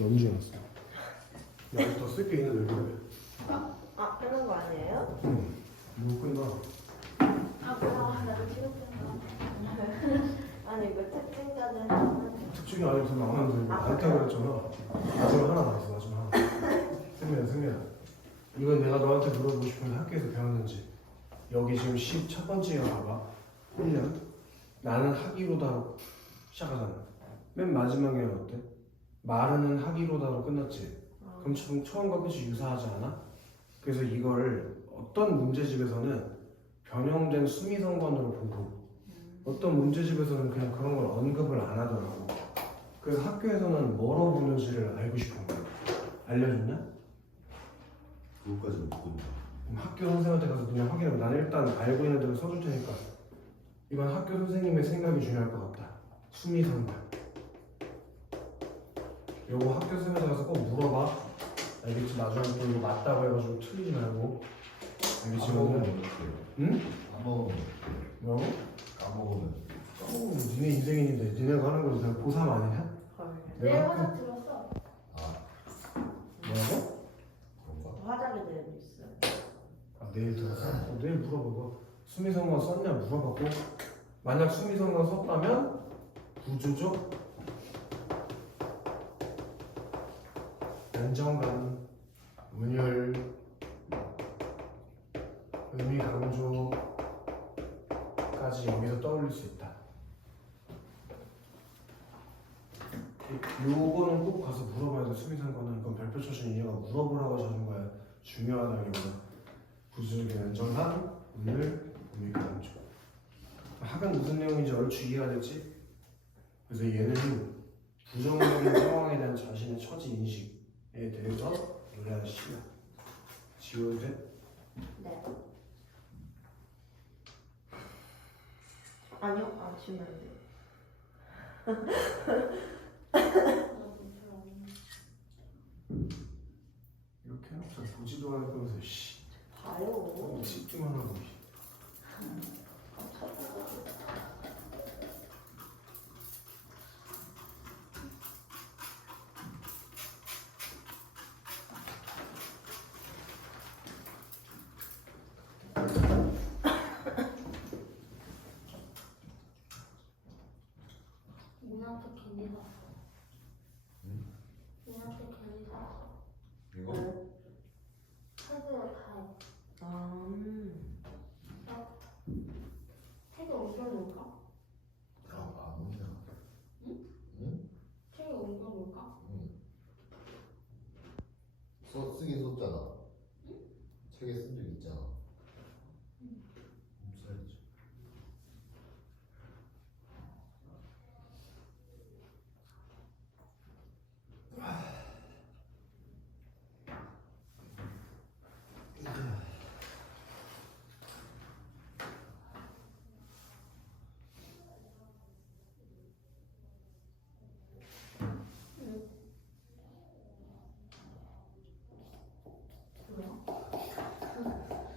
언제 왔어? 야, 더 쓸 게 있는데 왜 그래? 끝난 거 아니에요? 응. 뭐 끝나? 나도 취업했나? 아니, 이거 특징까지 하면 특징이 아니면 안 하는데 안 타고 그랬잖아. 마지막 하나 남았어, 마지막 하나. 승민아. 이건 내가 너한테 물어보고 싶은데 학교에서 배웠는지. 여기 지금 10첫 번째야, 봐봐. 1년. 나는 하기로다로 시작하잖아. 맨 마지막에는 어때? 말은 하기로다로 끝났지. 그럼 처음과 끝이 유사하지 않아? 그래서 이걸 어떤 문제집에서는 변형된 수미성관으로 보고 어떤 문제집에서는 그냥 그런 걸 언급을 안 하더라고. 그래서 학교에서는 뭐로 부르는지를 알고 싶은 거야. 알려줬냐? 그것까지 못 본다. 그럼 학교 선생한테 가서 그냥 확인하고 나는 일단 알고 있는 대로 써줄 테니까 이건 학교 선생님의 생각이 중요할 것 같다. 수미성관. 요거 학교 선생한테 가서 꼭 물어봐. 알겠지? 나중에 또 이거 맞다고 해가지고 틀리지 말고. 알겠지? 까먹으면 응? 까먹으면 뭐라고? 까먹으면 니네 인생인데 니네가 하는 거 그냥 고3 아니냐? 내가 내가 화장 들었어. 뭐라고? 그런가? 화장에 대해도 있어요. 내일 들어서? 내일 물어봐봐. 수미성관 썼냐 물어봤고 만약 수미성관 썼다면 구조적 안정감, 운율, 의미 강조까지 여기서 떠올릴 수 있다. 요거는 꼭 가서 물어봐야 돼. 수미상관은 그건 별표 쳐준 이유가 물어보라고 하는 거야. 중요하다기보다 구조적인 안정감, 운율, 의미 강조. 학은 무슨 내용인지 얼추 이해가 됐지? 그래서 얘는 부정적인 상황에 대한 자신의 처지 인식 에 대해서 노래하는 시야. 지워도 돼? 네. 아니요, 지우면 안 돼요. 이렇게 해놓자 보지도 않을 거면서 씨 봐요. 찍기만 하고 민한테 괜히 샀어. 민한테 괜히 샀어. 이거? 태그에 다 해. 태그 옮겨놓을까? 아니야. 응? 응? 태그 옮겨놓을까? 응. 쓰긴 썼잖아. 응? 책에 쓴 적 있잖아. 써야지. 뭐야?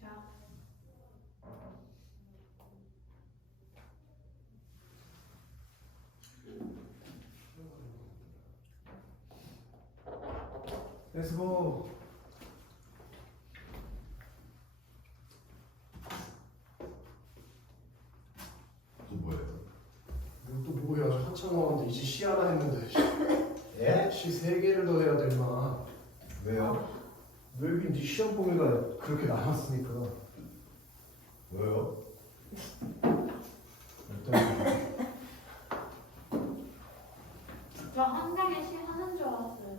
자, 렛츠고. 또 뭐예요? 이거 또 뭐야 한참 남았는데 이제 시 하나 했는데 예? 시 3개를 더 해야 돼 임마. 왜요? 왜 네 시험 범위가 그렇게 남았으니까. 왜요? 일단 저 한 장에 시 하는 줄 알았어요.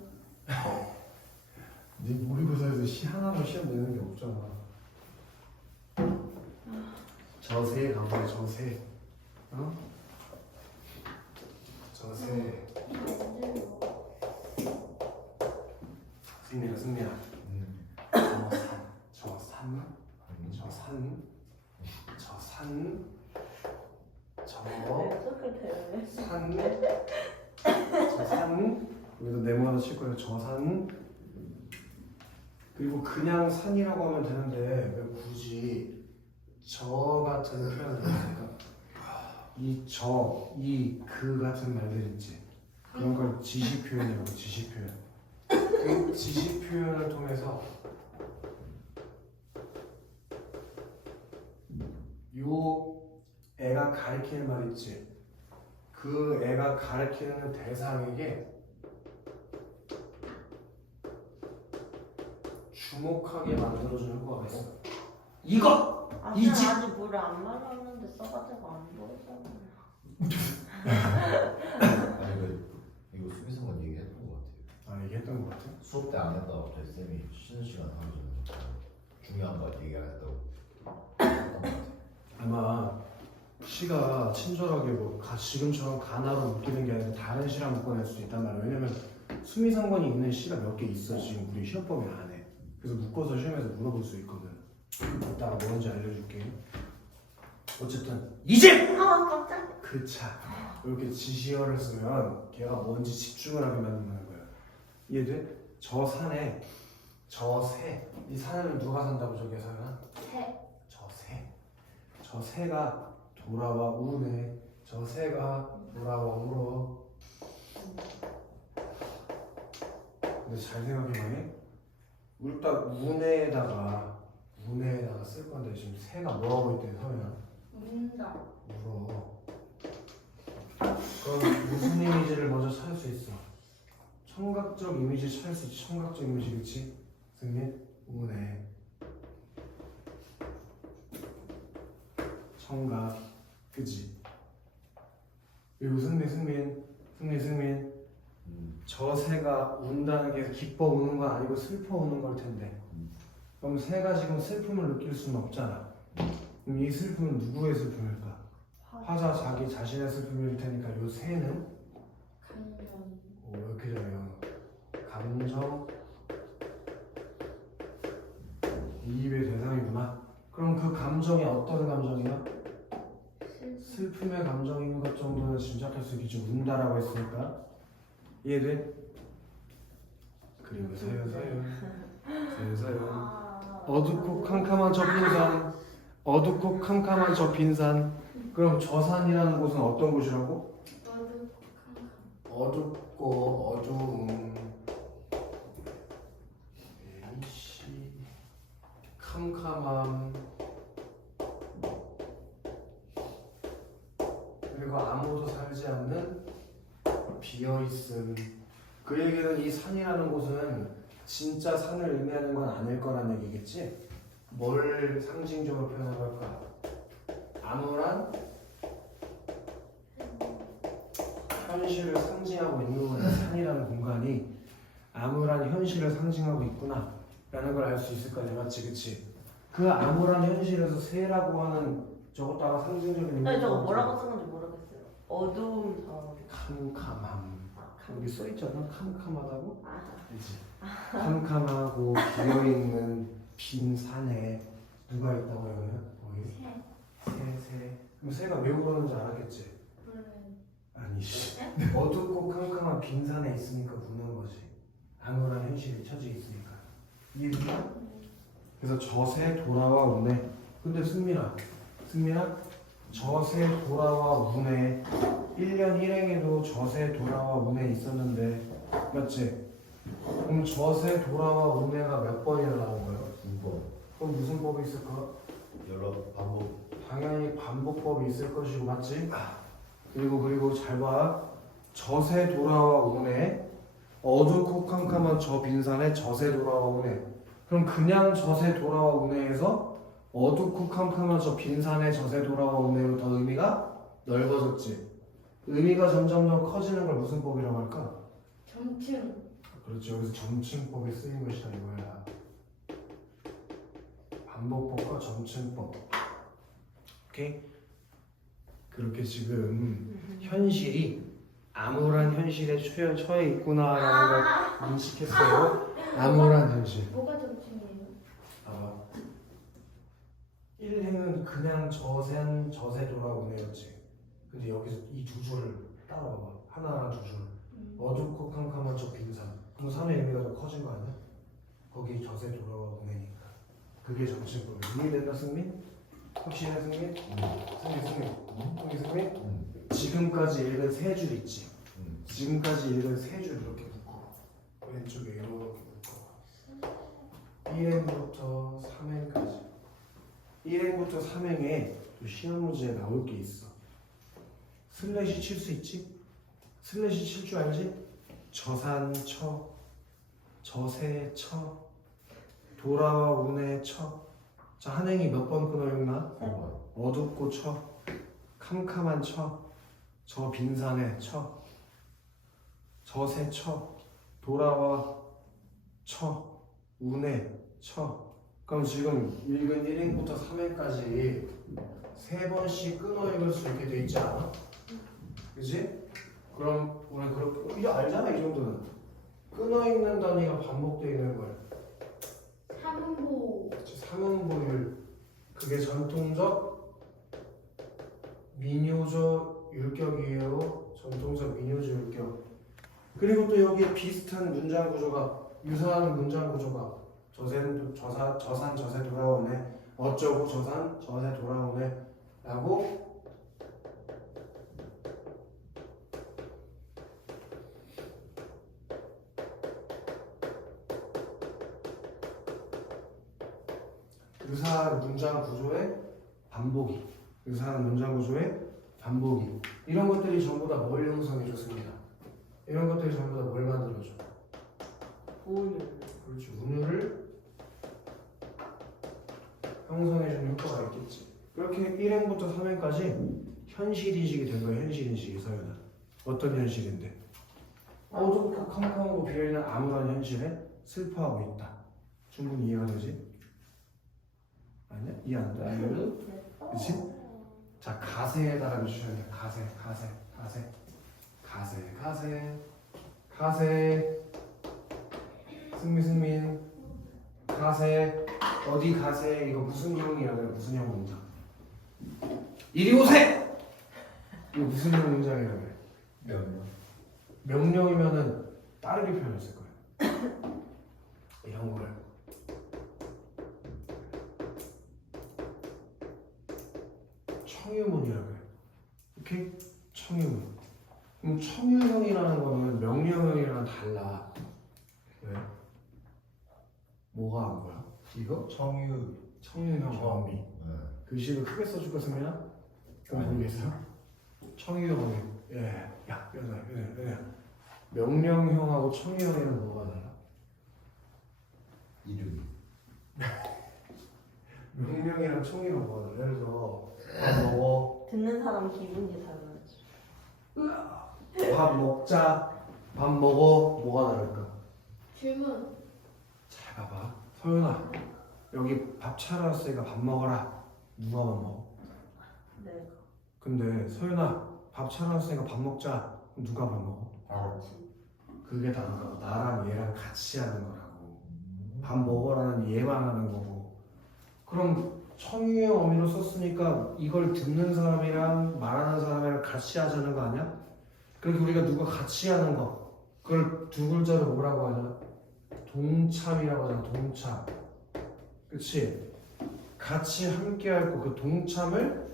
네 모의고사에서 시 하나로 시험 내는 게 없잖아. 저세 가보자 저세. 어? 저세. 승리야 승리야. 저산 저산 저산 저산 여기다 네모 하나 칠 거예요. 저산 그리고 그냥 산이라고 하면 되는데 왜 굳이 저 같은 표현을 할까? 이 저, 이, 그 같은 말들 있지. 그런 걸 지시 표현이라고. 지시 표현. 그 지시 표현을 통해서 요 애가 가리키는 말 있지. 그 애가 가리키는 대상에게 주목하게 만들어주는 효과가 있어. 이거! 아직 이지- 아직 물을 안 말았는데 써가지고 안 보이잖아요. 아니 이거 수미상관 얘기했던 것 같아요. 아, 얘기했던 것 같아. 수업 때 안 했다가 갑자기 쌤이 쉬는 시간 하기 전에 중요한 거 얘기 안 했다고 했던 것 같아요. 아마 시가 친절하게 뭐 지금처럼 가나로 묶이는 게 아니라 다른 시랑 묶어낼 수도 있단 말이야. 왜냐면 수미상관이 있는 시가 몇 개 있어 지금 우리 시험 범위 안에. 그래서 묶어서 시험에서 물어볼 수 있거든. 이따가 뭔지 알려줄게. 어쨌든 이집! 아 깜짝이야. 그차 이렇게 지시어를 쓰면 걔가 뭔지 집중을 하게 만든다는 거야. 이해돼? 저 산에 이 산에는 누가 산다고 저기에 사나? 새. 저 새가 돌아와 우네. 저 새가 돌아와 울어. 근데 잘 생각해봐요. 울다 우네에다가 쓸 건데 지금 새가 뭐라고 있대 서면 운다. 울어. 그럼 무슨 이미지를 먼저 찾을 수 있어? 청각적 이미지 찾을 수 있지. 청각적 이미지 그치? 승민? 우네. 청각 그지? 그리고 승민 저 새가 운다는 게 기뻐 우는 건 아니고 슬퍼 우는 걸 텐데 그럼 새가 지금 슬픔을 느낄 수는 없잖아. 그럼 이 슬픔은 누구의 슬픔일까? 화자 자기 자신의 슬픔일 테니까 요 새는 감정. 오 이렇게 잘해요. 감정 이입의 대상이구나. 그럼 그 감정이 어떤 감정이야? 슬픔의 감정인 것 정도는 짐작할 수 있겠지. 운다라고 했으니까. 이해돼? 그리고 사요 어둡고 캄캄한 저 빈산 그럼 저 산이라는 곳은 어떤 곳이라고? 어둡고 어두운 캄캄함 그리고 아무도 살지 않는 비어있음. 그 얘기는 이 산이라는 곳은 진짜 산을 의미하는 건 아닐 거란 얘기겠지? 뭘 상징적으로 표현한 걸까? 암울한 현실을 상징하고 있는 건 산이라는 공간이 암울한 현실을 상징하고 있구나 라는 걸 알 수 있을 거지. 맞지? 그치? 그 암울한 현실에서 새라고 하는 저것다가 상징적인 아니 의미가 저거 뭐라고 쓰는지 모르겠어요. 어두운 저. 캄캄함. 여기 써있잖아. 캄캄하다고? 아. 그치? 캄캄하고 비어있는 빈 산에 누가 있다고 여기는? 거기? 새. 그럼 새가 왜 울었는지 알았겠지? 아니씨. 어둡고 캄캄한 빈 산에 있으니까 우는 거지. 암울한 현실이 처져 있으니까. 이해됐나? 그래서 저 새 돌아와 우네. 근데 승민아 저 새 돌아와 우네 1년 1행에도 저 새 돌아와 우네 있었는데 맞지? 그럼 저 새 돌아와 우네가 몇 번이나 나온 거예요? 2번 그럼 무슨 법이 있을까? 여러 반복 당연히 반복법이 있을 것이고 맞지? 그리고 잘 봐. 저 새 돌아와 우네 어둡고 캄캄한 저 빈산에 저 새 돌아와 우네. 그럼 그냥 저 새 돌아와 우네에서 어둡고 캄캄한 저 빈산에 저 새 돌아와 우네로 더 의미가 넓어졌지. 의미가 점점 더 커지는 걸 무슨 법이라고 할까? 점층. 그렇죠. 여기서 점층법이 쓰인 것이다 이거야. 반복법과 점층법. 오케이? 그렇게 지금 현실이 암울한 현실에 처해 있구나라는 걸 인식했어요. 암울한 현실. 뭐가 점층이에요? 봐봐. 1행은 그냥 저새 돌아오네였지. 근데 여기서 이 두 줄을 따라와봐. 하나랑 두 줄. 어둡고 캄캄한 저 빈산. 그럼 산의 의미가 더 커진 거 아니야? 거기 저새 돌아오네니까. 그게 점층법이야. 이해됐나 승민? 확실해 승민? 승민. 동기생님 응. 지금까지 읽은 세 줄 있지. 응. 지금까지 읽은 세 줄 이렇게 묶어. 왼쪽에 이렇게 묶어. 1행부터 3행까지. 1행부터 3행에 또 시험 문제에 나올 게 있어. 슬래시 칠 수 있지? 슬래시 칠 줄 알지? 저산 쳐, 저세 쳐, 돌아와 운에 쳐. 자, 한행이 몇 번 끊어 읽나? 한번. 어둡고 쳐, 캄캄한 쳐, 저 빈산에 쳐, 저새 쳐, 돌아와 쳐, 운에 쳐. 그럼 지금 읽은 1행부터 3행까지 세 번씩 끊어 읽을 수 있게 돼 있지 않아? 그지? 그럼 우리 그렇게 이거 알잖아. 이 정도는 끊어 읽는 단위가 반복되어 있는 거야. 삼보. 삼음보율. 그게 전통적 민요적 율격이에요. 전통적 민요적 율격. 그리고 또 여기에 비슷한 문장 구조가 유사한 문장 구조가 저산 저새 돌아오네. 어쩌고 저산 저새 돌아오네 라고 유사한 문장 구조의 반복이, 유사한 문장 구조의 반복이, 이런 것들이 전부 다 뭘 형성해줬습니다. 이런 것들이 전부 다 뭘 만들어줘? 보율. 그렇지, 운율을 형성해주는 효과가 있겠지. 그렇게 1행부터 3행까지 현실인식이 된 거예요. 현실인식이. 서연아, 어떤 현실인데? 어둡고 캄캄하고 비어있는 암울한 현실에 슬퍼하고 있다. 충분히 이해가 되지? 아니야? 이해 안 돼? 아니면? 그치? 자, 가세에다가 넣으셔야 돼. 가세. 승민. 가세. 어디 가세? 이거 무슨 형이야? 무슨 형 문장? 이리 오세! 이거 무슨 형 문장이라 그래? 명령. 명령이면은 빠르게 표현했을 거야. 이런 거를. 청유문이라고 해. 오케이? 청유문. 그럼 청유형이라는 거는 명령형이랑 달라. 왜? 뭐가 안 거야? 이거? 청유형 범위. 네. 글씨를 크게 써줄 거 승민아? 그럼 모르겠어? 청유형 범위. 예. 야, 연아. 명령형하고 청유형이랑 뭐가 달라? 이름이. 명령이랑 청유형 뭐가 달라? 예를 들어 밥 먹어. 듣는 사람 기분이 달라져. 밥 먹자. 밥 먹어. 뭐가 다를까? 질문. 잘 봐봐. 서윤아, 여기 밥 차려놨으니까 밥 먹어라. 누가 밥 먹어? 네. 근데 서윤아, 밥 차려놨으니까 밥 먹자. 그럼 누가 밥 먹어? 같이. 그게 다른 거고. 나랑 얘랑 같이 하는 거라고. 밥 먹어라는 얘만 하는 거고. 그럼 청유형 어미로 썼으니까 이걸 듣는 사람이랑 말하는 사람이랑 같이 하자는 거 아니야? 그래서 우리가 누가 같이 하는 거, 그걸 두 글자로 뭐라고 하냐? 동참이라고 하잖아. 동참. 그치? 같이 함께 할 거, 그 동참을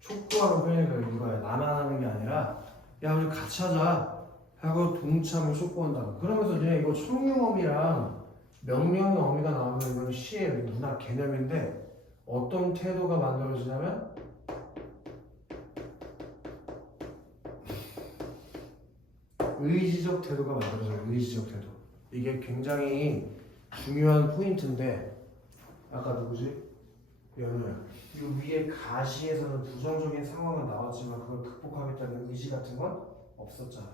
촉구하는 표현이니까 이거야. 나만 하는 게 아니라 야, 우리 같이 하자 하고 동참을 촉구한다. 그러면서 그냥 이거 청유어미랑 명령의 어미가 나오면 이건 시의 문학 개념인데 어떤 태도가 만들어지냐면 의지적 태도가 만들어져요. 의지적 태도. 이게 굉장히 중요한 포인트인데 아까 누구지? 연우야. 이 위에 가시에서는 부정적인 상황은 나왔지만 그걸 극복하겠다는 의지 같은 건 없었잖아.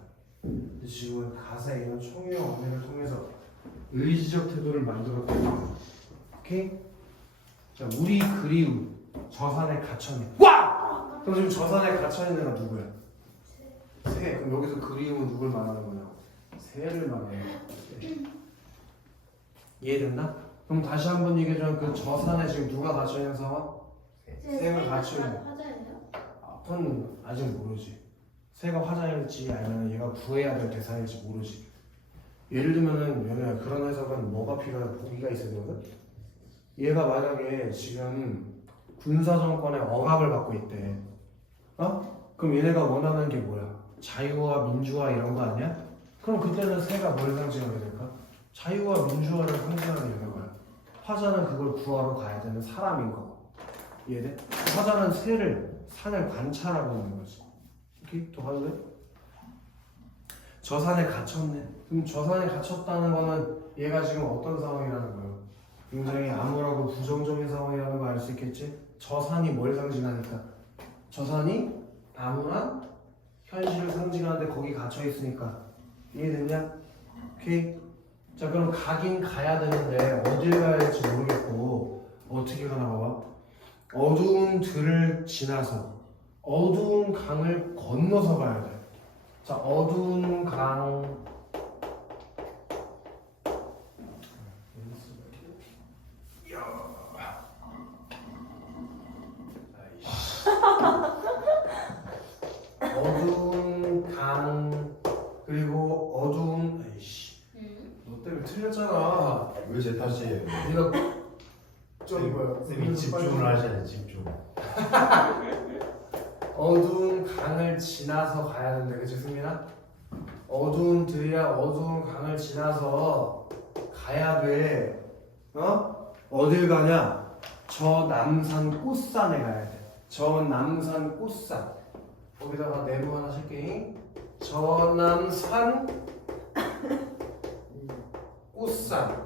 근데 지금은 가사에 이런 청유형 언어를 통해서 의지적 태도를 만들었거든. 오케이? 자, 우리 그리움 저산에 갇혀있는. 와! 그럼 지금 저산에 갇혀있는 애가 누구야? 새. 그럼 여기서 그리움은 누굴 말하는 거냐고? 새를 말하는 거야. 이해됐나? 그럼 다시 한번 얘기해주면 그 저산에 지금 누가 갇혀있는 상황? 새가 갇혀있는. 화자예요? 그건 아직 모르지. 새가 화자일지 아니면 얘가 구해야 될 대상일지 모르지. 예를 들면은 연우야, 그런 해석은 뭐가 필요해? 보기가 있어야 되거든? 얘가 만약에 지금 군사정권의 억압을 받고 있대. 그럼 얘네가 원하는 게 뭐야? 자유와 민주화 이런 거 아니야? 그럼 그때는 새가 뭘 상징하게 될까? 자유와 민주화를 상징하게 되는 거야. 화자는 그걸 구하러 가야 되는 사람인 거고. 이해돼? 화자는 산을 관찰하고 있는 거지. 이렇게 더 가도 돼? 저 산에 갇혔네. 그럼 저 산에 갇혔다는 거는 얘가 지금 어떤 상황이라는 거예요? 굉장히 암울하고 부정적인 상황이라는 거 알 수 있겠지? 저 산이 뭘 상징하니까? 저 산이 암울한 현실을 상징하는데 거기 갇혀 있으니까. 이해됐냐? 오케이? 자, 그럼 가긴 가야 되는데 어딜 가야 할지 모르겠고 어떻게 가나 봐봐. 어두운 들을 지나서 어두운 강을 건너서 가야 돼. 자, 어두운 강. 어두운 강 그리고 어두운 너 때문에 틀렸잖아. 왜 제 탓이에요? 네가 저기 뭐야? 쌤이 집중을 하셔야 집중. 어두운 강을 지나서 가야 된다, 그치 승민아? 어두운 들이야 어두운 강을 지나서 가야 돼. 어딜 가냐? 저 남산 꽃산에 가야 돼. 저 남산 꽃산. 거기다가 네모 하나 칠게. 저 남산 꽃산.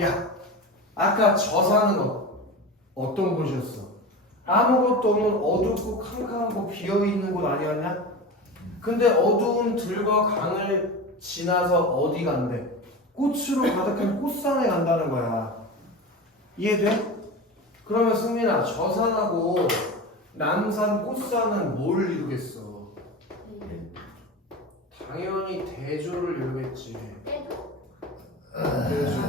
야. 아까 저 산은 어떤 곳이었어? 아무것도 없는 어둡고 캄캄한 곳 비어있는 곳 아니었냐? 근데 어두운 들과 강을 지나서 어디 간대? 꽃으로 가득한 꽃산에 간다는 거야. 이해돼? 그러면 승민아, 저 산하고 남산 꽃산은 뭘 이루겠어? 당연히 대조를 이루겠지. 대조.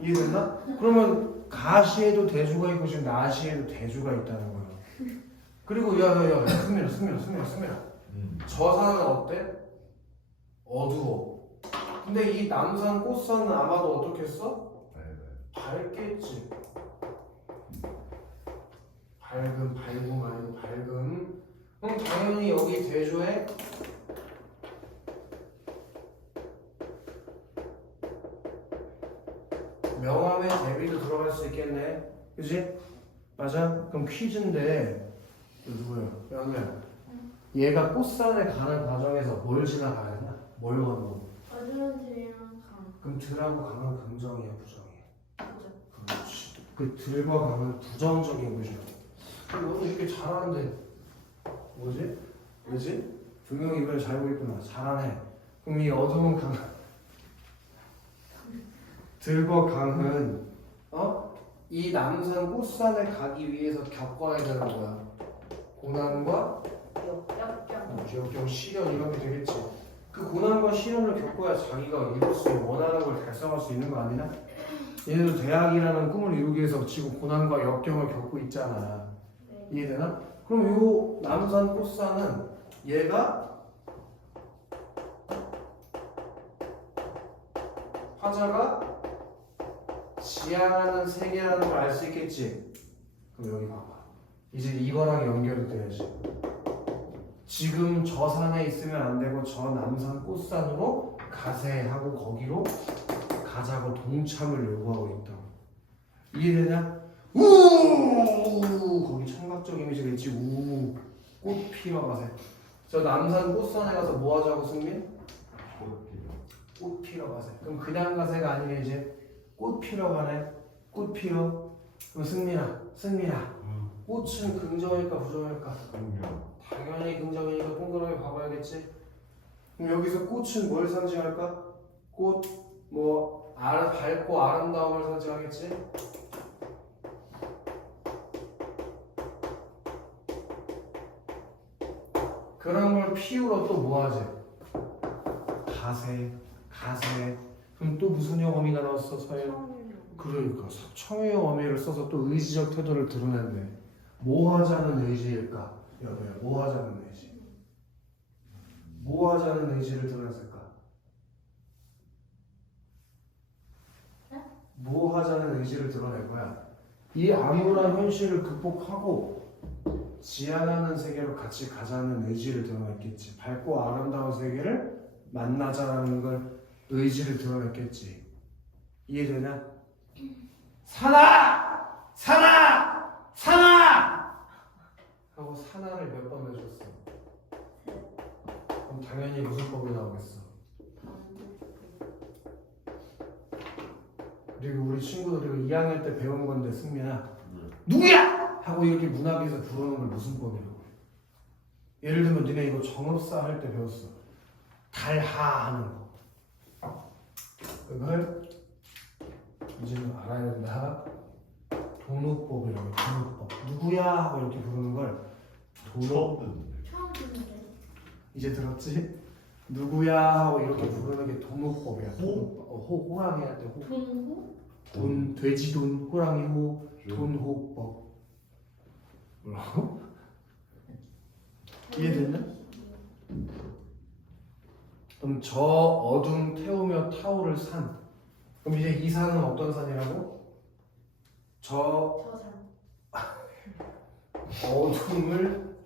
이해됐나? 그러면 가시에도 대조가 있고 지금 나시에도 대조가 있다는 거야. 그리고 야 승민아 저 산은 어때? 어두워. 근데 이 남산 꽃산은 아마도 어떻겠어? 밝겠지. 밝음 아니고 밝음. 그럼 당연히 여기 대조에 명함에 대비도 들어갈 수 있겠네. 그지? 맞아? 그럼 퀴즈인데 이거 누구야? 양우야. 얘가 꽃산에 가는 과정에서 뭘 지나가야 되나? 뭘 건너고? 어두운 들이랑 강. 그럼 들하고 강은 긍정이야 부정이야? 그죠? 그렇지. 그 들과 강은 부정적인 거죠. 너는 이렇게 잘하는데 뭐지? 왜지? 분명히 이걸 잘 보고 있구나. 잘하네. 그럼 이 어두운 강 들과 강은 이 남산 꽃산에 가기 위해서 겪어야 되는 거야. 고난과 역경, 시련 이런 게 되겠지. 그 고난과 시련을 겪어야 자기가 이룰 수 있는 원하는 걸 달성할 수 있는 거 아니냐? 얘네도 대학이라는 꿈을 이루기 위해서 지금 고난과 역경을 겪고 있잖아. 네. 이해되나? 그럼 요 남산 꽃산은 얘가 화자가 지향하는 세계라는 걸 알 수 있겠지? 그럼 여기 봐봐. 이제 이거랑 연결이 돼야지. 지금 저 산에 있으면 안 되고 저 남산 꽃산으로 가세 하고 거기로 가자고 동참을 요구하고 있다. 이해되냐? 우 거기 청각적 이미지가 있지. 꽃 피러 가세. 저 남산 꽃산에 가서 뭐 하자고 승민? 꽃 피러 가세. 그럼 그냥 가세가 아니라 이제 꽃 피러 가네. 꽃 피러. 그럼 승민아. 꽃은 긍정일까 부정일까? 당연히 긍정이니까 동그라미 봐봐야겠지. 그럼 여기서 꽃은 뭘 상징할까? 꽃 뭐 밝고 아름다움을 상징하겠지. 그런 걸 피우러 또 뭐 하지? 가세. 그럼 또 무슨 어미가 나왔어, 서현? 그러니까 청유의 어미를 써서 또 의지적 태도를 드러냈네. 뭐 하자는 의지일까? 여보야, 뭐 하자는 의지? 뭐 하자는 의지를 드러냈을까? 뭐 하자는 의지를 드러낼 거야. 이 암울한 현실을 극복하고 지향하는 세계로 같이 가자는 의지를 드러냈겠지. 밝고 아름다운 세계를 만나자는 걸 의지를 드러냈겠지. 이해되냐? 사나! 사나! 사나! 하고 사나를 몇 번 해줬어. 그럼 당연히 무슨 법이 나오겠어? 그리고 우리 친구들이 2학년 때 배운 건데 승민아 누구야! 하고 이렇게 문 앞에서 부르는 걸 무슨 법이라고? 예를 들면 니네 이거 정읍사 할 때 배웠어. 달하 하는 거. 그걸 이제는 알아야 된다. 도노법이라고 해. 도노법. 누구야? 하고 이렇게 부르는 걸 도노. 처음 듣는데. 처음 듣는데. 이제 들었지? 누구야? 하고 이렇게 부르는 게 도노법이야. 호랑이 할 때 호. 돈호? 돈, 돼지 돈, 호랑이 호, 돈호법. 뭐라고? 이해됐냐? 그럼 저 어둠 태우며 타오를 산. 그럼 이제 이 산은 어떤 산이라고? 저 저산. 어둠을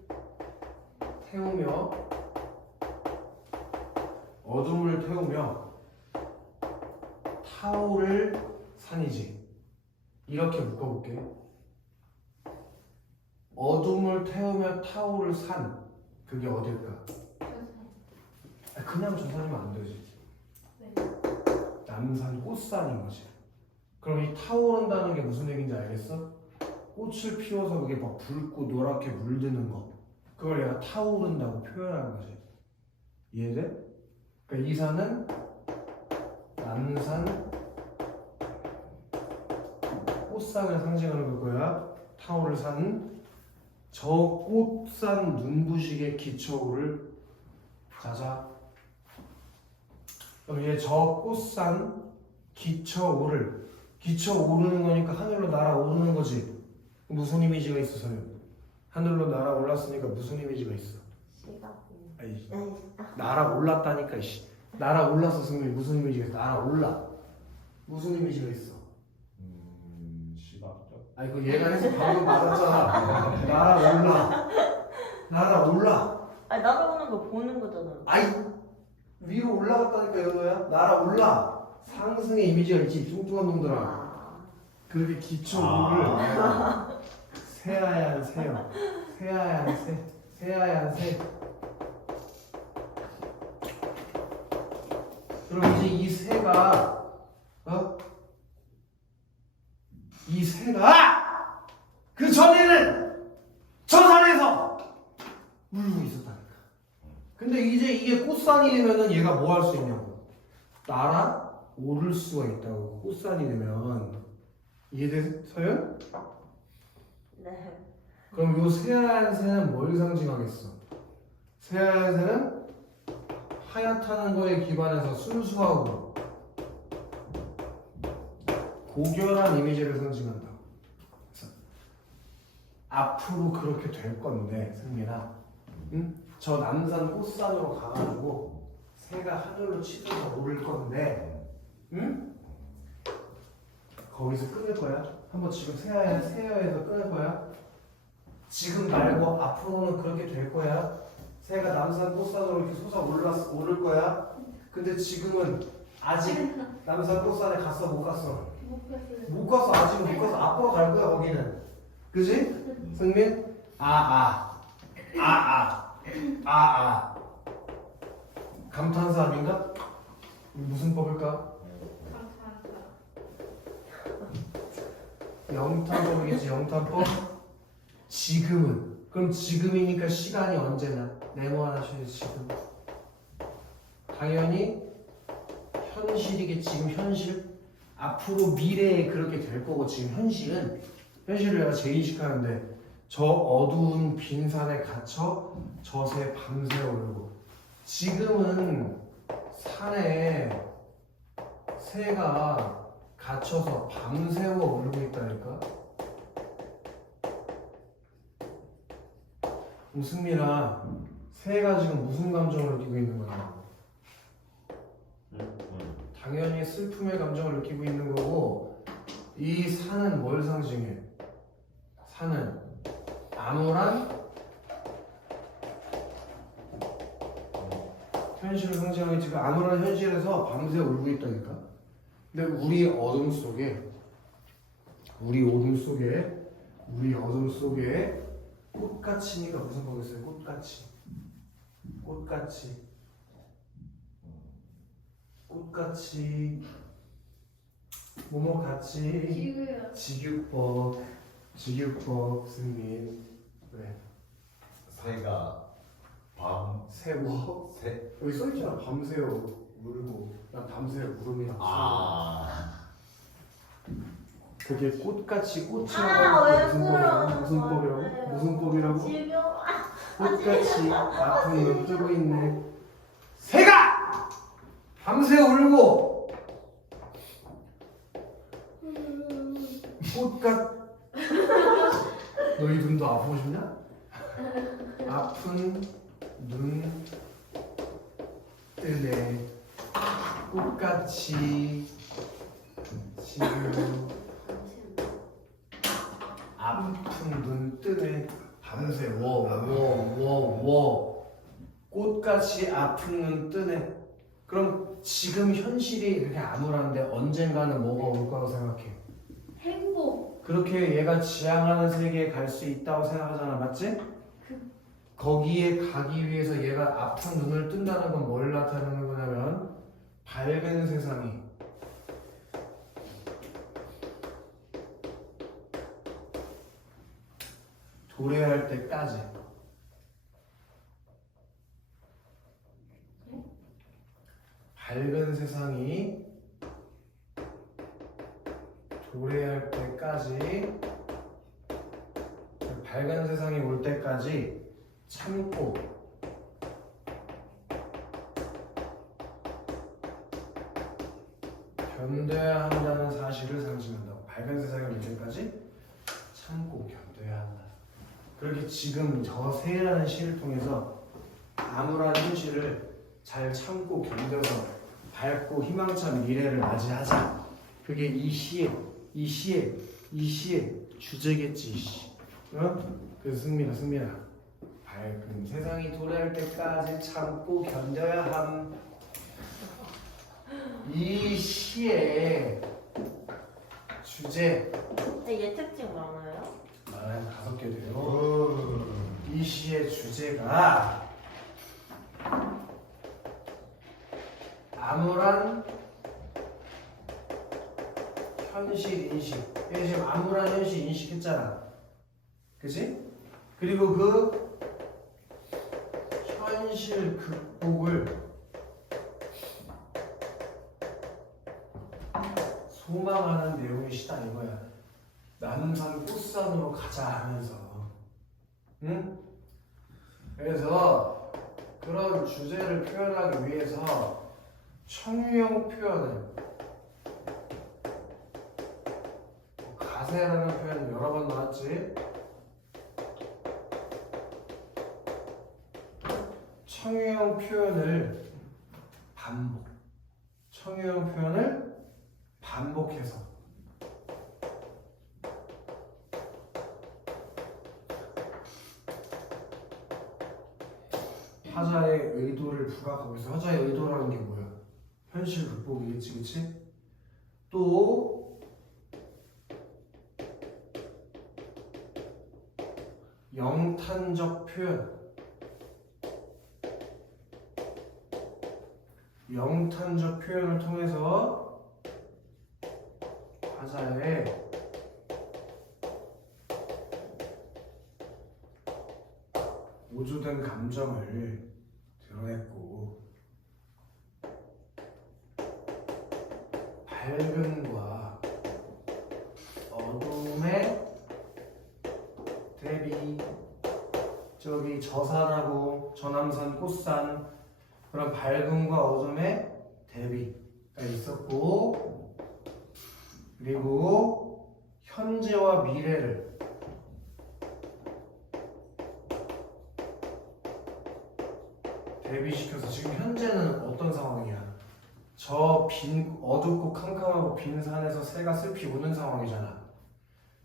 태우며 타오를 산이지. 이렇게 묶어볼게. 어둠을 태우며 타오를 산. 그게 어딜까? 저산. 그냥 저 산이면 안 되지. 네. 남산 꽃산인 거지. 그럼 이 타오른다는 게 무슨 얘기인지 알겠어? 꽃을 피워서 그게 막 붉고 노랗게 물드는 거. 그걸 얘가 타오른다고 표현하는 거지. 이해돼? 그러니까 이 산은 남산 꽃산을 상징하는 거야. 타오를 산. 저 꽃산 눈부시게 기쳐오를 가자. 그럼 얘 저 꽃산 기쳐오르는 거니까 하늘로 날아오르는 거지. 무슨 이미지가 있어서요? 하늘로 날아올랐으니까 무슨 이미지가 있어? 시각. 아이, 날아올랐다니까. 날아올랐어. 승민이 무슨 이미지가 있어? 날아올라. 무슨 이미지가 있어? 시각적. 아니 그 얘가 해서 방금 맞았잖아. 날아올라. 아니 날아오는 거 보는 거잖아. 아이 위로 올라갔다니까 연호야. 날아올라. 상승의 이미지가 있지. 뚱뚱한 놈들아. 아. 그렇게 기초를 새하얀 새요. 새하얀 새. 그럼 이제 이 새가 그 전에는 저 산에서 울고 있었다니까. 근데 이제 이게 꽃산이 되면은 얘가 뭐 할 수 있냐고. 날아오를 수가 있다고. 꽃산이 되면. 이해돼, 서연? 네. 그럼 요 새하얀 새는 뭘 상징하겠어? 새하얀 새는 하얗다는 거에 기반해서 순수하고 고결한 이미지를 상징한다. 그래서 앞으로 그렇게 될 건데, 승민아, 응? 저 남산 꽃산으로 가가지고 새가 하늘로 치솟아 오를 건데, 응? 거기서 끊을 거야? 한번 지금 새하얀 새여에서 끊을 거야? 지금 말고 앞으로는 그렇게 될 거야? 새가 남산 꽃산으로 이렇게 오를 거야? 근데 지금은 아직 남산 꽃산에 갔어? 못 갔어? 못 갔어요. 못 갔어. 아직 못 갔어. 앞으로 갈 거야 거기는. 그지? 승민? 감탄사 아닌가? 무슨 법일까? 감사합니다. 영탄법이겠지. 영탄법. 지금은. 그럼 지금이니까 시간이 언제나 네모하나 지금. 당연히 현실이겠지. 지금 현실. 앞으로 미래에 그렇게 될 거고 지금 현실은 현실을 내가 재인식하는데 저 어두운 빈산에 갇혀 저새 밤새 오르고 지금은 산에 새가 갇혀서 밤새워 오르고 있다니까. 그럼 승민아, 새가 지금 무슨 감정을 느끼고 있는 거야? 당연히 슬픔의 감정을 느끼고 있는 거고 이 산은 뭘 상징해? 산은 암울한 현실을 상징하게 지금 암울한 현실에서 밤새 울고 있다니까. 근데 우리 어둠 속에 꽃같이니까 무슨 거겠어요? 꽃같이 뭐뭐같이 지구요. 직유법 승민. 왜? 새가 새우 여기 써있잖아. 밤새워 울고. 난 밤새 울음이라고. 그게 꽃같이 왜 무슨 그래요? 법이라고? 무슨 법이라고? 지금 꽃같이 아픈 눈 뜨고 있네. 새가 밤새 울고 꽃같. 너희 눈도 아프고 싶냐? 아픈 눈 뜨네. 꽃같이 지금 아픈 눈 뜨네. 밤새 꽃같이 아픈 눈 뜨네. 그럼 지금 현실이 이렇게 암울한데 언젠가는 뭐가 올 거라고 생각해? 행복. 그렇게 얘가 지향하는 세계에 갈 수 있다고 생각하잖아. 맞지? 거기에 가기 위해서 얘가 아픈 눈을 뜬다는 건 뭘 나타내는 거냐면 밝은 세상이 도래할 때까지 밝은 세상이 도래할 때까지 밝은 세상이 올 때까지 참고 견뎌야 한다는 사실을 상징한다고. 밝은 세상이 올 때까지 참고 견뎌야 한다. 그렇게 지금 저 새해라는 시를 통해서 암울한 현실을 잘 참고 견뎌서 밝고 희망찬 미래를 맞이하자. 그게 이 시의 주제겠지. 어? 그래서 승민아 밝은 세상이 도래할 때까지 참고 견뎌야 함. 이 시의 주제 얘 특징 많아요? 말하면 5개 돼요. 이 시의 주제가 암울한 현실 인식. 얘 지금 암울한 현실 인식했잖아. 그치? 그리고 그 현실 극복을 소망하는 내용이 시다 이거야. 남산 꽃산으로 가자 하면서. 응? 그래서 그런 주제를 표현하기 위해서 청유형 표현을 가세라는 표현 여러 번 나왔지? 청유형 표현을 반복해서 화자의 의도를 부각하고 있어. 화자의 의도라는 게 뭐야? 현실 극복이겠지, 그치? 또 영탄적 표현. 영탄적 표현을 통해서 화자의 오조된 감정을 드러냈고, 밝음과 어둠의 대비. 저기 저산하고 저남산 꽃산, 그런 밝음과 어둠의 대비가 있었고, 그리고 현재와 미래를 대비시켜서 지금 현재는 어떤 상황이야? 저 빈 어둡고 캄캄하고 빈 산에서 새가 슬피 우는 상황이잖아.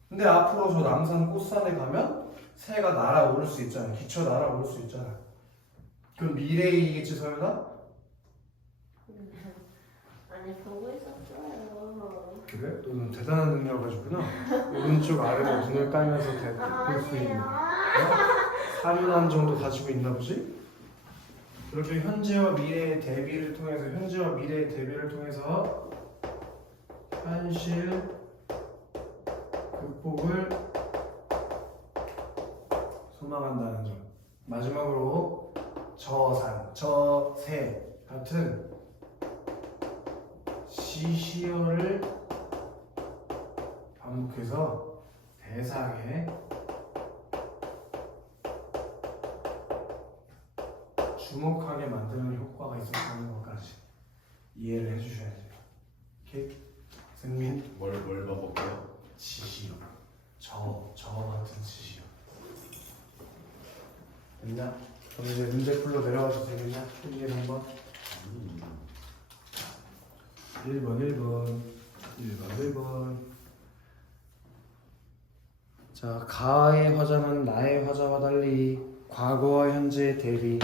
근데 앞으로 저 남산 꽃산에 가면 새가 날아오를 수 있잖아. 기쳐 날아올 수 있잖아. 그럼 미래이겠지 서연아? 아니 보고 있었어요. 그래? 너는 대단한 능력을 가졌구나. 오른쪽 아래로 눈을 깔면서 볼 수 있는 사륜함 정도 가지고 있나 보지? 이렇게 현재와 미래의 대비를 통해서 현재와 미래의 대비를 통해서 현실 극복을 소망한다는 점. 마지막으로 저산, 저새 같은 시시어를 반복해서 대상에 주목하게 만드는 효과가 있었다는 것까지 이해를 해주셔야 돼요. 오케이? 승민, 뭘 바꿔볼게요? 지시어. 저 같은 지시어. 됐나? 그럼 이제 문제 풀로 내려가도 되겠냐? 1, 2, 3번. 1번. 자, 가의 화자는 나의 화자와 달리 과거와 현재의 대비.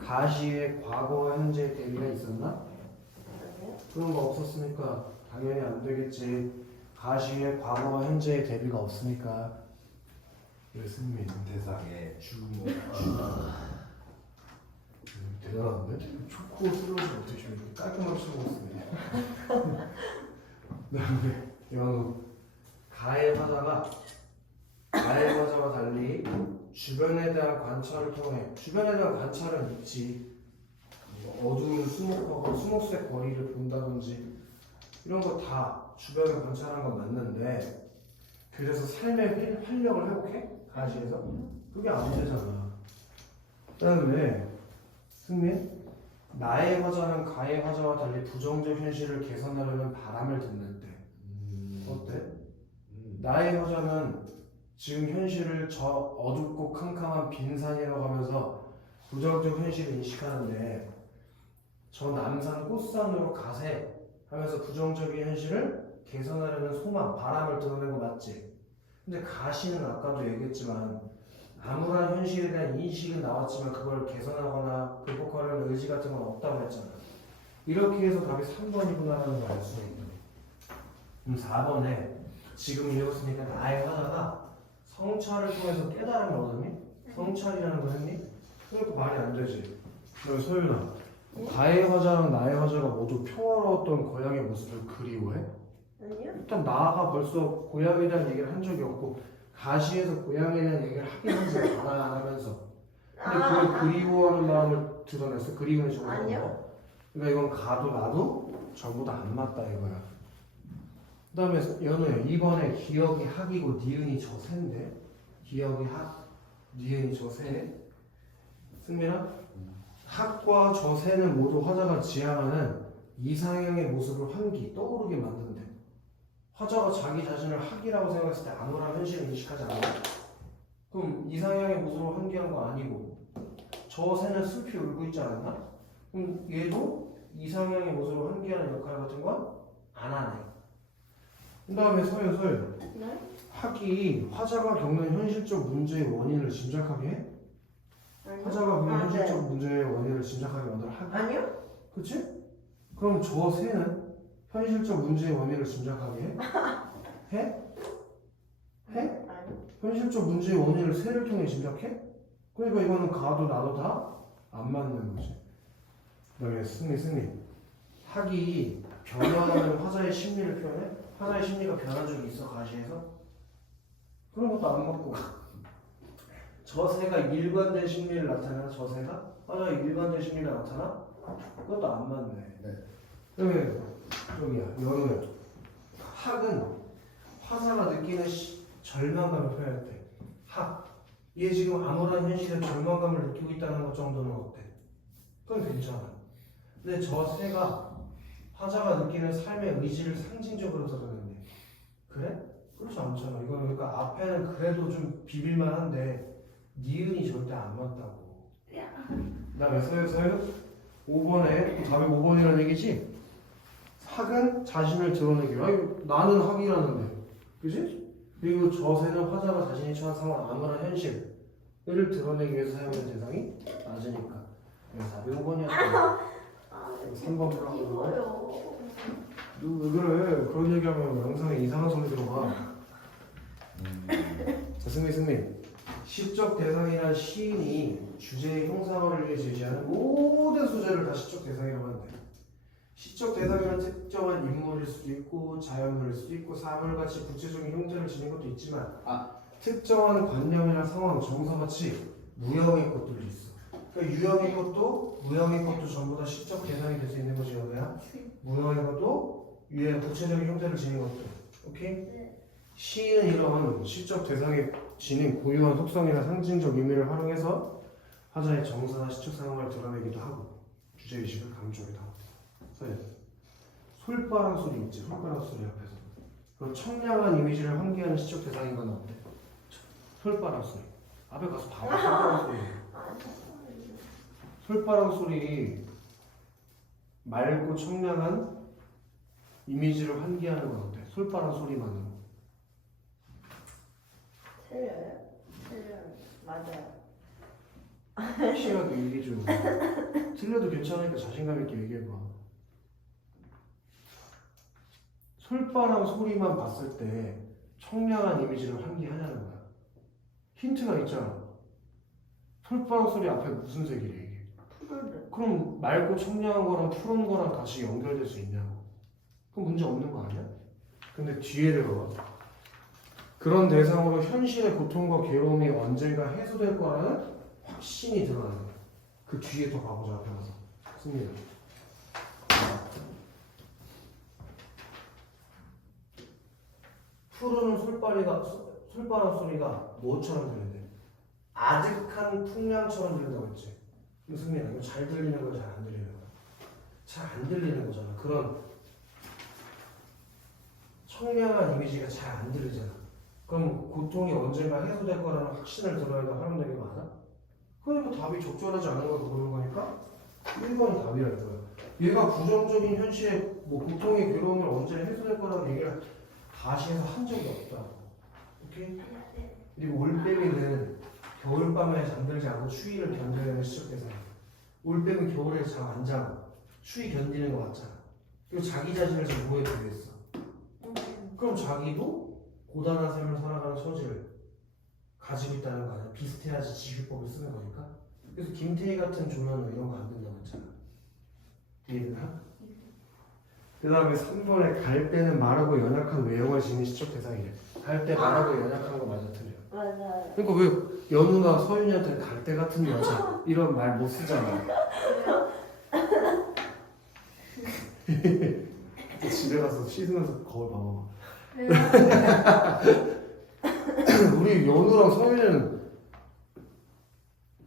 가시에 과거와 현재의 대비가 있었나? 그런 거 없었으니까 당연히 안 되겠지. 가시에 과거와 현재의 대비가 없으니까. 승민 대상에 주목. 대단한데? 초코 슬롯을 어떻게 이렇게 깔끔하게 쳐먹었네. 그다음에 이건 가의 화자가 나의 화자와 달리 주변에 대한 관찰을 통해 주변에 대한 관찰은 있지. 어두운 수목하고 수목색 거리를 본다든지 이런 거 다 주변을 관찰한 건 맞는데 그래서 삶의 활력을 회복해? 가시에서? 그게 안 되잖아. 그다음에 승민 나의 화자는 가의 화자와 달리 부정적 현실을 개선하려는 바람을 듣는데 어때? 나의 화자는 지금 현실을 저 어둡고 캄캄한 빈산이라고 하면서 부정적 현실을 인식하는데 저 남산 꽃산으로 가세 하면서 부정적인 현실을 개선하려는 소망, 바람을 드러낸 거 맞지? 근데 가시는 아까도 얘기했지만 암울한 현실에 대한 인식은 나왔지만 그걸 개선하거나 극복하려는 의지 같은 건 없다고 했잖아. 이렇게 해서 답이 3번이구나라는 걸 알 수 있는. 그럼 4번에 지금 읽었으니까 나의 화자가 성찰을 통해서 깨달음을 얻으니? 성찰이라는 걸 했니? 그러니까 말이 안 되지. 그럼 소윤아, 가의 화자랑 나의 화자가 모두 평화로웠던 고향의 모습을 그리워해? 아니요? 일단 나가 벌써 고향에 대한 얘기를 한 적이 없고 가시에서 고향에 대한 얘기를 하긴 하지 안 하면서 근데 그걸 그리워하는 마음을 드러냈어? 그리움의 정도? 아니요. 그러니까 이건 가도 나도 전부 다 안 맞다 이거야. 그 다음에 연우야 2번에 기억이 학이고 니은이 저세인데 기억이 학, 니은이 저세. 승민아? 학과 저세는 모두 화자가 지향하는 이상형의 모습을 환기, 떠오르게 만든대. 화자가 자기 자신을 학이라고 생각했을 때 암울한 현실을 인식하지 않아. 그럼 이상형의 모습으로 환기한 거 아니고 저 새는 슬피 울고 있지 않았나? 그럼 얘도 이상형의 모습으로 환기하는 역할 같은 건 안 하네. 그 다음에 서윤 네? 학이 화자가 겪는 현실적 문제의 원인을 짐작하게 해? 아니요? 화자가 겪는 아, 현실적 네. 문제의 원인을 짐작하게 만들어 학이? 아니요? 그치? 그럼 저 새는 현실적 문제의 원인을 짐작하게 해? 해? 해? 아니요? 현실적 문제의 원인을 새를 통해 짐작해? 그러니까 이거는 가도 나도 다 안 맞는 거지. 그 다음에 승리 학이 변화하는 화자의 심리를 표현해? 화자의 심리가 변한 적이 있어 가시에서? 그런 것도 안 맞고 저 새가 일관된 심리를 나타내나? 저 새가? 화자의 일관된 심리가 나타나? 그것도 안 맞네. 네. 그러면 여기야 연우야 학은 화자가 느끼는 절망감을 표현했대. 학 얘 지금 암울한 현실에 절망감을 느끼고 있다는 것 정도는 어때? 그건 괜찮아. 근데 저 새가 화자가 느끼는 삶의 의지를 상징적으로 드러낸대. 그래? 그렇지 않잖아. 이거는 그러니까 앞에는 그래도 좀 비빌만한데 니은이 절대 안 맞다고. 그 다음에 서유 5번에 답이 5번이라는 얘기지? 학은 자신을 드러내기로. 아니 나는 학이라는데, 그지? 그리고 저 새는 화자가 자신이 처한 상황, 암울한 현실을 드러내기 위해서 사용된 대상이 낮으니까. 그래서 답이 5번이야. 아, 3번 풀라고. 이거요. 너 왜 그래? 그런 얘기하면 영상에 이상한 소리 들어가. 자, 승민. 시적 대상이란 시인이 주제의 형상어를 제시하는 모든 소재를 다 시적 대상이라고 하는데, 시적 대상이란 특정한 인물일 수도 있고 자연물일 수도 있고 사물같이 구체적인 형태를 지닌 것도 있지만 특정한 관념이나 상황, 정서같이 무형의 것들도 있어. 그러니까 유형의 것도 무형의 것도 전부 다 시적 대상이 될 수 있는 것이 뭐야? 무형의 것도 유형 구체적인 형태를 지닌 것들. 오케이? 네. 시인은 이런 시적 대상에 지닌 고유한 속성이나 상징적 의미를 활용해서 화자의 정서나 시적 상황을 드러내기도 하고 주제의식을 강조하기도 하고. 솔바람 소리 있지? 솔바람 소리 앞에서 그럼 청량한 이미지를 환기하는 시적 대상인 건 어때? 솔바람 소리 앞에 가서 봐봐. 솔바람 소리. 솔바람 소리 맑고 청량한 이미지를 환기하는 건 어때? 솔바람 소리만으로. 틀려요? 틀려요. 맞아요. 확실하게 얘기해줘. 틀려도 괜찮으니까 자신감 있게 얘기해봐. 솔바람 소리만 봤을 때 청량한 이미지를 환기하냐는 거야. 힌트가 있잖아. 솔바람 소리 앞에 무슨 색이래 이게? 푸르르. 그럼 맑고 청량한 거랑 푸른 거랑 같이 연결될 수 있냐고. 그럼 문제 없는 거 아니야? 근데 뒤에를 봐봐. 그런 대상으로 현실의 고통과 괴로움이 언젠가 해소될 거라는 확신이 드러나는 거야. 그 뒤에 더 가보자. 앞에 가서. 승민아. 푸르는 솔바람 소리가 뭐처럼 들린대? 아득한 풍량처럼 들린다고 했지. 승민아, 이거 잘 들리는 거야, 잘 안 들리는 거야? 잘 안 들리는 거잖아. 그런 청량한 이미지가 잘 안 들리잖아. 그럼 고통이 언젠가 해소될 거라는 확신을 드러낸다 활용된 게 맞아? 그러니까 답이 적절하지 않은 걸 고르는 거니까 1번이 답이라 이거야. 얘가 부정적인 현실의 뭐 고통의 괴로움을 언제 해소될 거라는 얘기를 다시 해서 한 적이 없다. 오케이? 그리고 올빼미는 겨울밤에 잠들지 않고 추위를 견뎌내는 시적 대상. 올빼미 겨울에 잠 안 자고 추위 견디는 거 맞잖아. 그리고 자기 자신을 지금 뭐에 비유했어? 그럼 자기도 고단한 삶을 살아가는 처지를 가지고 있다는 거 아니야? 비슷해야지 지휘법을 쓰는 거니까. 그래서 김태희 같은 조연은 이런 거 안 된다고 했잖아. 이해되나? 그 다음에 3번에 갈 때는 마르고 연약한 외형을 지닌 시적 대상이래. 갈 때 마르고 연약한 거 맞아, 틀려? 맞아요. 그러니까 왜 연우가 서윤이한테 갈 때 같은 여자 이런 말 못 쓰잖아. 집에 가서 씻으면서 거울 봐봐. 우리 연우랑 서윤이는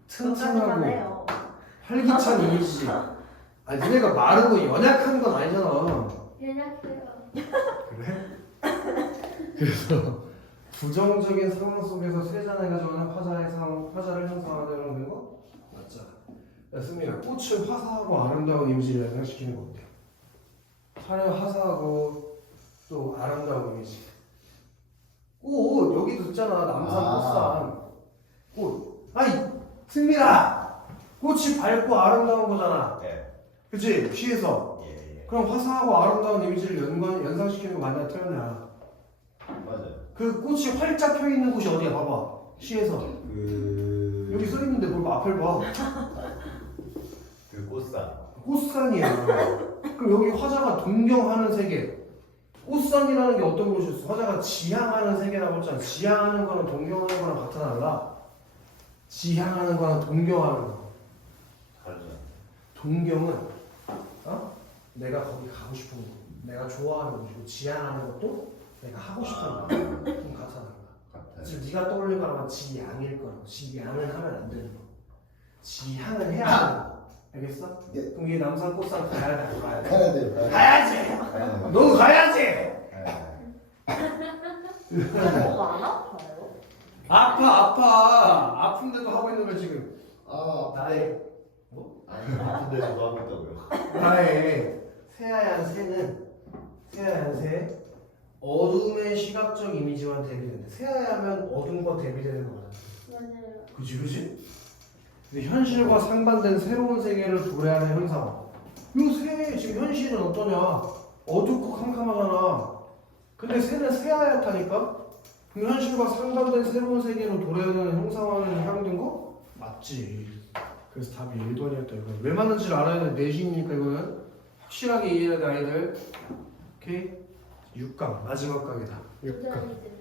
튼튼하고 해요. 활기찬 이미지지. 아니 너네가 마르고 연약한 건 아니잖아. 연약해요. 그래? 그래서 부정적인 상황 속에서 세잔을 가져오는 화자를 형성하려는 거 맞잖아. 야, 승민아, 꽃을 화사하고 아름다운 이미지를 연상시키는 거 어때? 화려 화사하고 또 아름다운 이미지. 꽃 여기도 있잖아. 남산 꽃산 꽃. 아니 승민아, 꽃이 밝고 아름다운 거잖아. 네. 그치? 시에서. 예. 그럼 화사하고 아름다운 이미지를 연상시키는 거 맞냐 틀렸냐? 맞아요. 그 꽃이 활짝 펴 있는 곳이 어디야? 봐봐. 시에서. 여기 써 있는데 뭘 앞을 봐. 그 꽃산. 꽃산이야. 그럼 여기 화자가 동경하는 세계. 꽃산이라는 게 어떤 곳이었어? 화자가 지향하는 세계라고 했잖아. 지향하는 거는 동경하는 거랑 같아 달라. 지향하는 거랑 동경하는 거. 다르죠. 동경은 내가 거기 가고 싶은 곳, 내가 좋아하는 곳이고 지향하는 것도 내가 하고 싶은 거. 그럼 같아 달라. 같아요. 지금 네가 떠올린 거라면 지향일 거라고. 지향을 하면 안 되는 거. 지향을 해야 하는 거. 알겠어? 예. 그럼 이 남산 꽃산 가야 돼, 안 가야 돼? 가야 돼요. 가야지! 너 가야지! 뭐가 안 아파요? 아파! 아픈데도 하고 있는 거 지금. 아픈데 저도 하고 있다고요. 나의 새하얀 새는 새하얀 새. 어둠의 시각적 이미지와 대비된다. 새하얗면 어둠과 대비되는 거 맞아. 맞아요. 그지 그지? 근데 현실과 상반된 새로운 세계를 도래하는 현상. 요 새 지금 현실은 어떠냐? 어둡고 캄캄하잖아. 근데 새는 새하얗다니까? 그럼 현실과 상반된 새로운 세계로 도래하는 형상화는 향된 거? 맞지. 그래서 답이 1번이었다. 이거 왜 맞는지를 알아야 돼. 내신이니까 이거는 확실하게 이해해야 돼 아이들. 오케이? 6강 마지막 강이다. 6강. 부자이들.